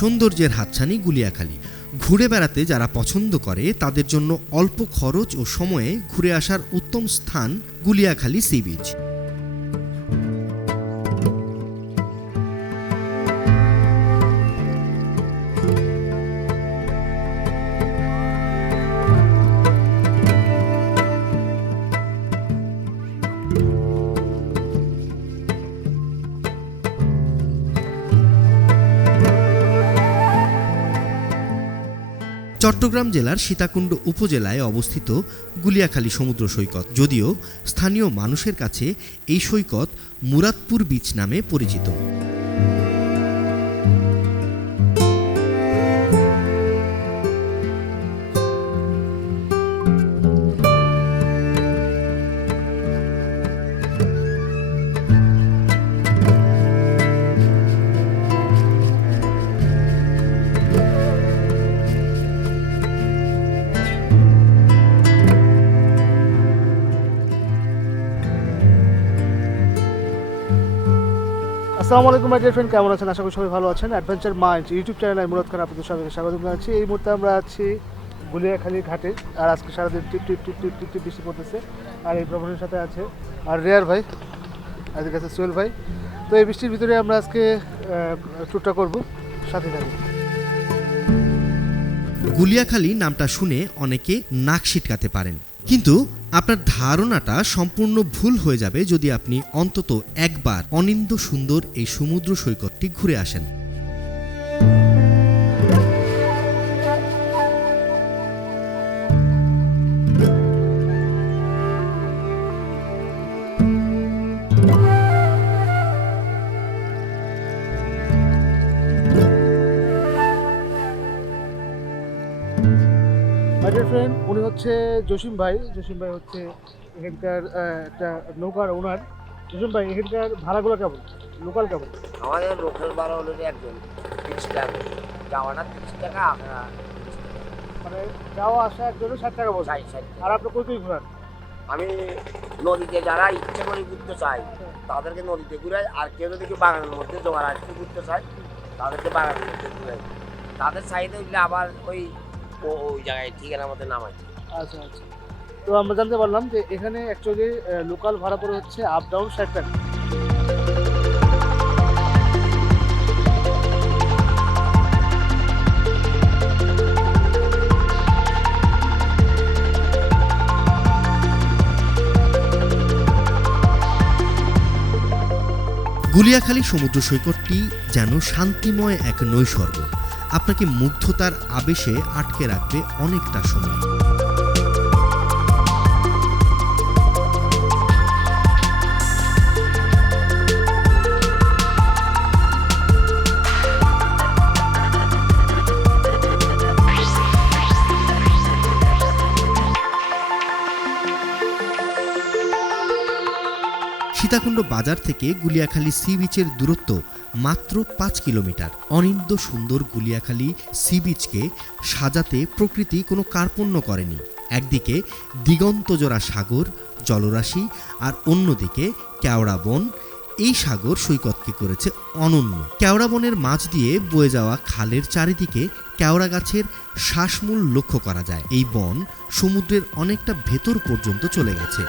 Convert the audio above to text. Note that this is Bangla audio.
সৌন্দর্যের হাতছানি গুলিয়াখালী। ঘুরে বেড়াতে যারা পছন্দ করে তাদের জন্য অল্প খরচ ও সময়ে ঘুরে আসার উত্তম স্থান গুলিয়াখালী সি বিচ। চট্টগ্রাম জেলার সীতাকুণ্ড উপজেলায় অবস্থিত গুলিয়াখালী সমুদ্র সৈকত। যদিও স্থানীয় মানুষের কাছে এই সৈকত মুরাদপুর বিচ নামে পরিচিত। আসসালামু আলাইকুম মাই ডিয়ার ফ্রেন্ড, কেমন আছেন? আশা করি সবাই ভালো আছেন। অ্যাডভেঞ্চার মাইন্ড ইউটিউব চ্যানেলে মুরাদ খান আপনাদের সবাইকে স্বাগত জানাচ্ছি। এই মুহূর্তে আমরা আছি গুলিয়াখালী ঘাটে। আর আজকে সারাদিন টিপ টিপ টিপ টিপ টিপ টিপ বৃষ্টি পড়তেছে। আর এই ভ্রমণের সাথে আছে আর রেয়ার ভাই, আজকে আছে সোহেল ভাই। তো এই বৃষ্টির ভিতরে আমরা আজকে ট্যুরটা করব, সাথে থাকি। গুলিয়াখালী নামটা শুনে অনেকে নাক সিটকাতে পারেন, কিন্তু আপনার ধারণাটা সম্পূর্ণ ভুল হয়ে যাবে যদি আপনি অন্তত একবার অনিন্দ্য সুন্দর এই সমুদ্র সৈকতটি ঘুরে আসেন। মাই ডিয়ার ফ্রেন্ড, উনি হচ্ছে জসিম ভাই। জসিম ভাই হচ্ছে এখানকার একটা নৌকার ওনার। জসিম ভাই, এখানকার ভাড়াগুলো কেমন? লোকাল কেমন? আমাদের লোকাল ভাড়া হলো একজন 30 টাকা, যাওয়াটা 30 টাকা, মানে যাওয়া আসা একজনের 60 টাকা বলছে। 60 টাকা। আর আপনি কতই ঘোরান? আমি নদীতে যারা ইচ্ছে করে ঘুরতে চাই তাদেরকে নদীতে ঘুরাই, আর কেউ যদি বাগানের মধ্যে জোগাড় আসতে ঘুরতে চায় তাদেরকে বাগানের মধ্যে ঘুরাই। তাদের চাহিদা হইলে আবার ওই জায়গায় ঠিকানার মধ্যে নামাই। আচ্ছা আচ্ছা। তো আমরা জানতে পারলাম যে এখানে অ্যাকচুয়ালি লোকাল ভাড়া পড়ে হচ্ছে আপ ডাউন 60 টাকা। গুলিয়াখালী সমুদ্র সৈকতটি যেন শান্তিময় এক নৈসর্গ, আপনাকে মুগ্ধতার আবেশে আটকে রাখবে অনেকটা সময়। সীতাকুণ্ড বাজার থেকে গুলিয়াখালী সি বিচের দূরত্ব মাত্র 5 কিলোমিটার। অনিন্দ্য সুন্দর গুলিয়াখালী সি বিচকে সাজাতে প্রকৃতি কোনো কার্পণ্য করেনি। একদিকে দিগন্তজোড়া সাগর জলরাশি, আর অন্যদিকে কেওড়া বন। এই সাগর সৈকতকে করেছে অনন্য। কেওড়া বনের মাঝ দিয়ে বয়ে যাওয়া খালের চারিদিকে কেওড়া গাছের শ্বাসমূল লক্ষ্য করা যায়। এই বন সমুদ্রের অনেকটা ভেতর পর্যন্ত চলে গেছে।